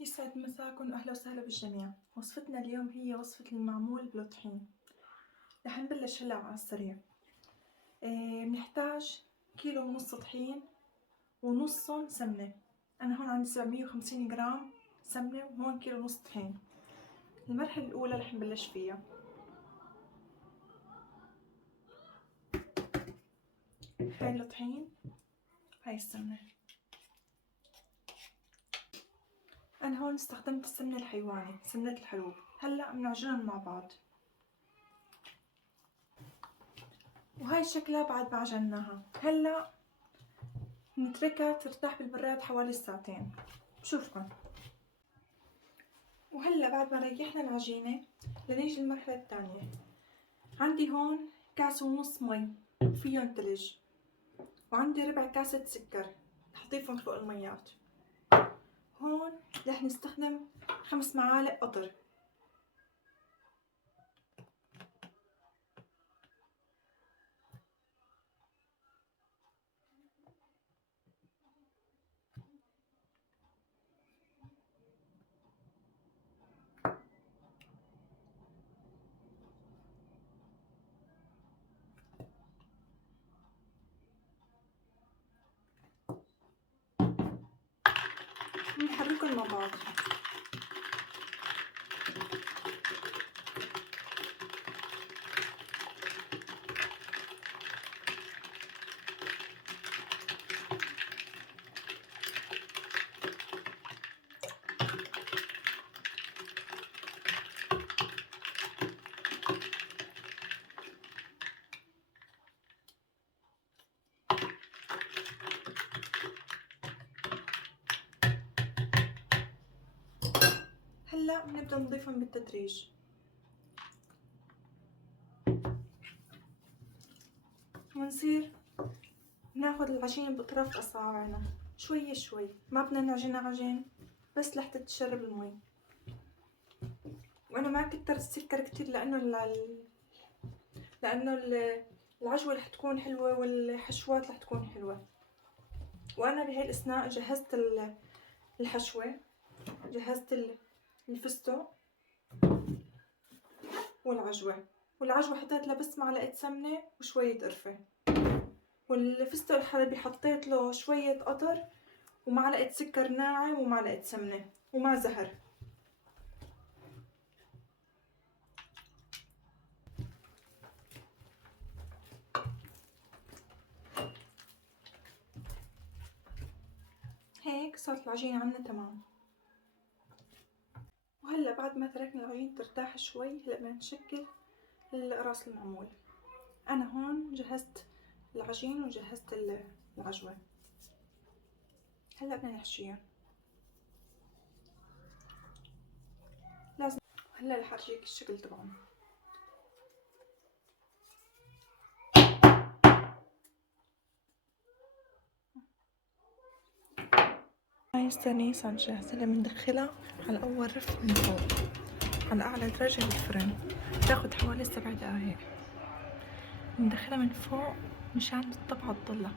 يسعد مساكم واهلا وسهلا بالجميع. وصفتنا اليوم هي وصفة المعمول بالطحين. رح نبلش هلا على السريع. بنحتاج 1.5 كيلو طحين ونصهم سمنة. انا هون عندي 750 جرام سمنة وهون 1.5 كيلو طحين. المرحلة الاولى رح نبلش فيها. هاي الطحين، هاي السمنة. انا هون استخدمت السمنة الحيواني، سمنة الحلوب. هلا بنعجنهم مع بعض. وهاي شكلها بعد ما عجناها. هلا نتركها ترتاح بالبراد حوالي ساعتين. بشوفكن. وهلا بعد ما ريحنا العجينة لنيجي المرحلة الثانية. عندي هون 1.5 كاس مي فيهم تلج، وعندي ربع كاسة سكر حطيفهم فوق الميات. هون رح نستخدم 5 معالق قطر. بنحركهم مع بعض. هلا بنبدأ نضيفهم بالتدريج. ونصير ناخد العجينة بأطراف أصابعنا شوي شوي، ما بدنا نعجنها عجين، بس لحتى تشرب المي. وأنا ما كترت السكر كتير لأنه العجوة رح تكون حلوة والحشوات رح تكون حلوة. وأنا بهاي الأثناء جهزت الحشوة، جهزت الفستق والعجوة حطيت لها بس معلقة سمنة وشوية قرفة. والفستق الحلبي حطيت له شوية قطر ومعلقة سكر ناعم ومعلقة سمنة وماء زهر. هيك صارت العجينة عنا تمام. وهلا بعد ما تركنا العجينة ترتاح شوي، هلا بدنا نشكل راس المعمول. انا هون جهزت العجين وجهزت العجوة. هلا بدنا نحشيها. لازم هلا رح ارجيك الشكل تبعهم. هاي الصينية صار جاهزة. هلا بندخلها على أول رف من فوق على أعلى درجة بالفرن. تاخد حوالي 7 دقايق. بندخلها من فوق مشان تطبع تطلع.